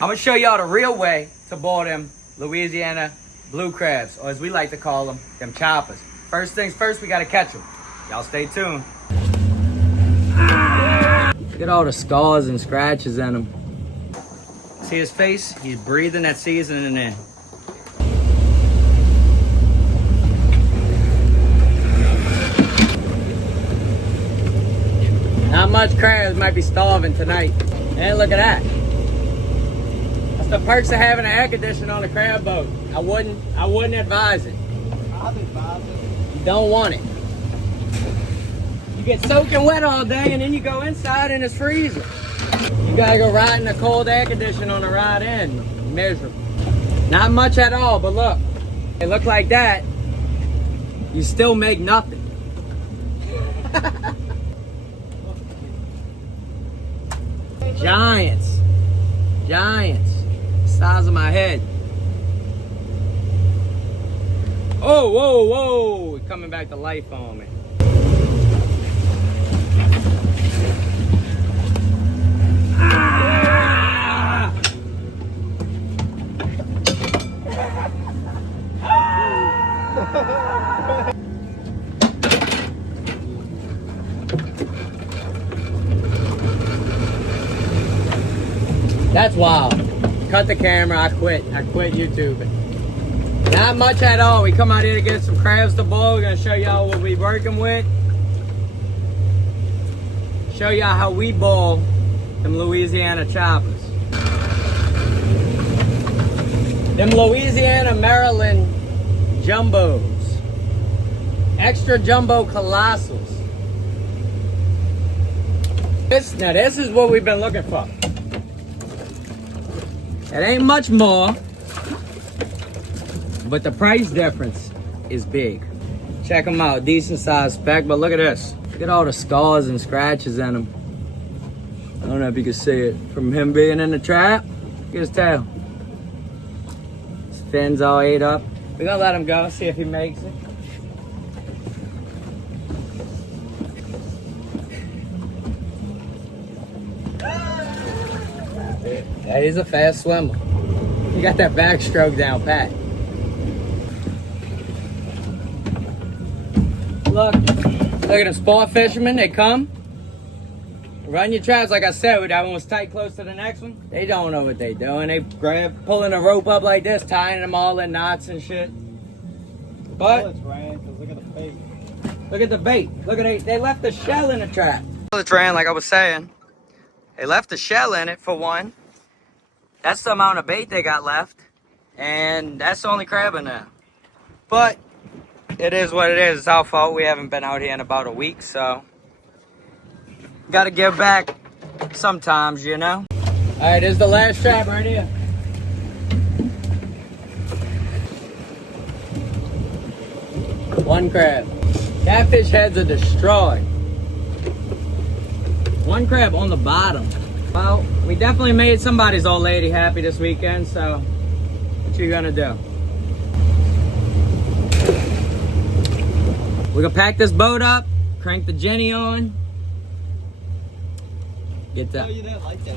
I'm gonna show y'all the real way to boil them Louisiana blue crabs, or as we like to call them choppers. First things first, we gotta catch them. Y'all stay tuned. Look at all the scars and scratches in him. See his face? He's breathing that seasoning in. Not much crabs, might be starving tonight. And look at that. That's the perks of having an air conditioner on a crab boat. I wouldn't advise it. I'd advise it. You don't want it. You get soaking wet all day and then you go inside and it's freezing. You gotta go ride in a cold air conditioner on the ride in. Miserable. Not much at all, but look. It look like that. You still make nothing. Giants. Giants. Size of my head. Oh, whoa, whoa. Coming back to life on me. Ah! That's wild. Cut the camera, I quit YouTubing. Not much at all. We come out here to get some crabs to boil. We're gonna show y'all what we're working with. Show y'all how we boil them Louisiana choppers. Them Louisiana, Maryland jumbos. Extra jumbo colossals. Now this is what we've been looking for. It ain't much more, but the price difference is big. Check them out, decent size spec, but look at this. Look at all the scars and scratches in them. I don't know if you can see it from him being in the trap. Look at his tail. His fins all ate up. We're gonna let him go, see if he makes it. Yeah, he's a fast swimmer. He got that backstroke down pat. Look at them sport fishermen. They come, run your traps. Like I said, that one was tight close to the next one. They don't know what they doing. They pulling a rope up like this, tying them all in knots and shit. But It's ran, 'cause look at the bait. look at the bait. Look at they left the shell in the trap. It's ran, like I was saying. They left the shell in it for one. That's the amount of bait they got left. And that's the only crab in there. But it is what it is. It's our fault. We haven't been out here in about a week, so gotta give back sometimes, you know. All right, this is the last trap right here. One crab. Catfish heads are destroyed. One crab on the bottom. Well, we definitely made somebody's old lady happy this weekend, so what you gonna do? We're gonna pack this boat up, crank the Jenny on. Get that. Oh, you didn't like that.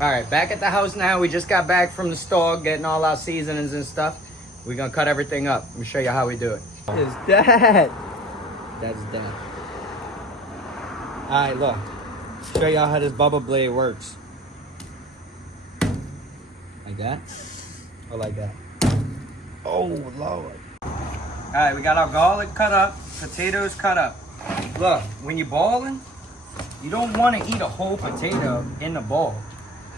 All right, back at the house now. We just got back from the store, getting all our seasonings and stuff. We're gonna cut everything up. Let me show you how we do it. Is that? That's that. All right, look. Show y'all how this bubble blade works. Like that? Or like that? Oh, Lord. All right, we got our garlic cut up, potatoes cut up. Look, when you're boiling, you don't want to eat a whole potato in the bowl.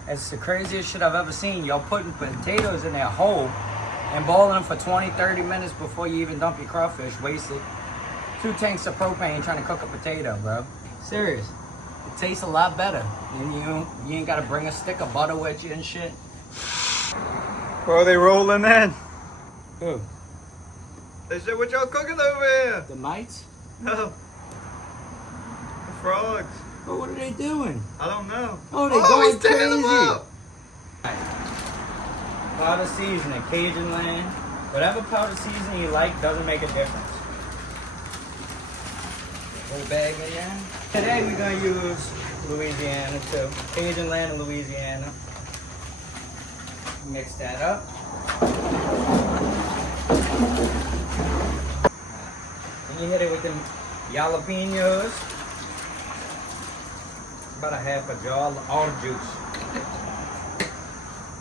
It's the craziest shit I've ever seen. Y'all putting potatoes in there whole and boiling them for 20, 30 minutes before you even dump your crawfish. Wasted 2 tanks of propane trying to cook a potato, bro. Serious. It tastes a lot better. And you ain't got to bring a stick of butter with you and shit. Where are they rolling in? Who? They said, what y'all cooking over here? The mites? No. The frogs. But what are they doing? I don't know. Oh, they going he's taking them crazy. up. Powder seasoning, Cajun land. Whatever powder seasoning you like doesn't make a difference. Little bag in there. Today we're gonna use Louisiana too. Cajun land of Louisiana. Mix that up. Then you hit it with them jalapenos. About a half a jar of olive juice.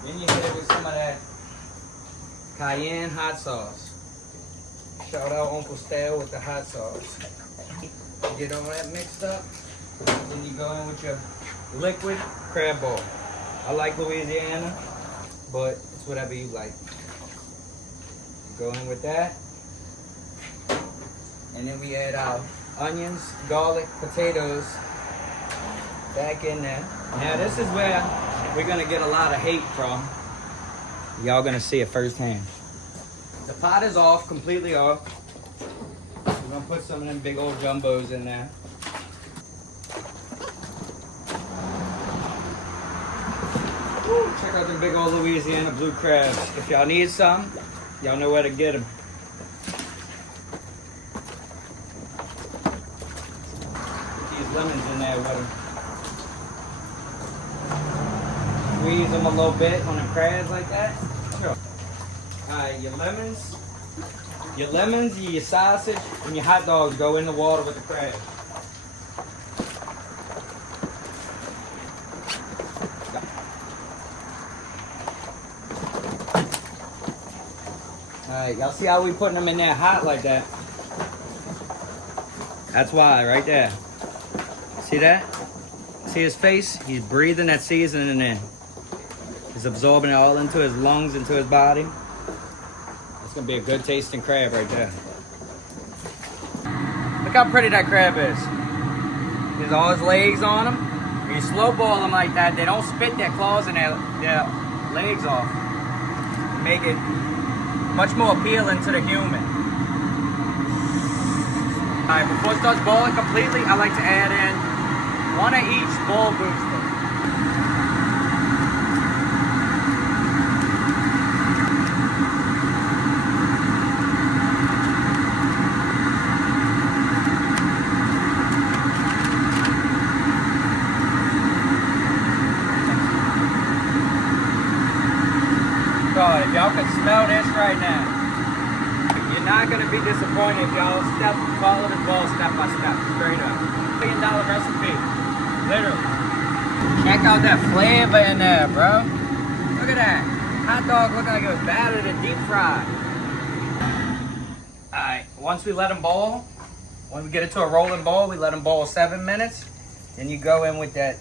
Then you hit it with some of that cayenne hot sauce. Shout out Uncle Stale with the hot sauce. Get all that mixed up. Then you go in with your liquid crab ball. I like Louisiana, but it's whatever you like. Go in with that. And then we add our onions, garlic, potatoes back in there. Now this is where we're gonna get a lot of hate from. Y'all gonna see it firsthand. The pot is off, completely off. We're gonna put some of them big old jumbos in there. Woo, check out them big old Louisiana blue crabs. If y'all need some, y'all know where to get them. These lemons in there with them. Squeeze them a little bit on the crabs like that. Sure. Alright, your lemons, your sausage, and your hot dogs go in the water with the crab. Alright, y'all see how we putting them in there hot like that? That's why, right there. See that? See his face? He's breathing that seasoning in. He's absorbing it all into his lungs, into his body. It's gonna be a good tasting crab right there. Look how pretty that crab is. He has all his legs on him. When you slow boil them like that, they don't spit their claws and their legs off. Make it much more appealing to the human. Alright, before it starts boiling completely, I like to add in one of each boil booster. God, if y'all can smell this right now, you're not gonna be disappointed if y'all follow this ball step by step, straight up. $1 million recipe, literally. Check out that flavor in there, bro. Look at that. Hot dog looking like it was battered and deep fried. All right, once we let them boil, when we get it to a rolling boil, we let them boil 7 minutes. Then you go in with that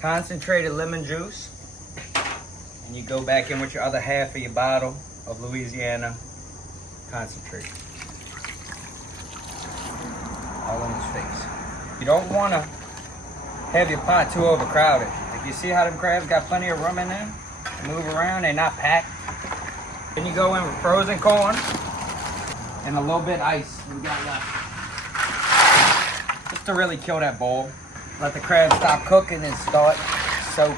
concentrated lemon juice. And you go back in with your other half of your bottle of Louisiana concentrate. All in his face. You don't want to have your pot too overcrowded. Like you see how them crabs got plenty of room in there? Move around, they're not packed. Then you go in with frozen corn and a little bit of ice we got left. Just to really kill that bowl. Let the crabs stop cooking and start soaking.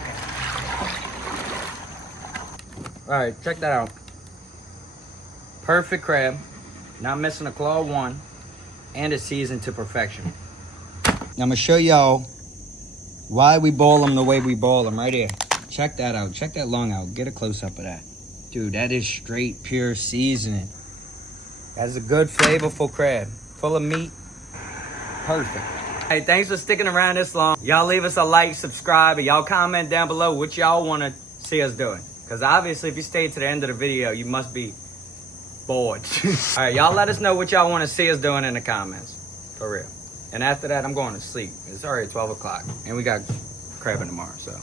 All right, check that out. Perfect crab, not missing a claw one, and it's seasoned to perfection. Now I'm gonna show y'all why we boil them the way we boil them right here. Check that out, check that lung out. Get a close up of that. Dude, that is straight pure seasoning. That's a good flavorful crab, full of meat, perfect. Hey, thanks for sticking around this long. Y'all leave us a like, subscribe, and y'all comment down below what y'all wanna see us doing. Because obviously, if you stayed to the end of the video, you must be bored. All right, y'all let us know what y'all want to see us doing in the comments. For real. And after that, I'm going to sleep. It's already 12 o'clock. And we got crabbing tomorrow, so.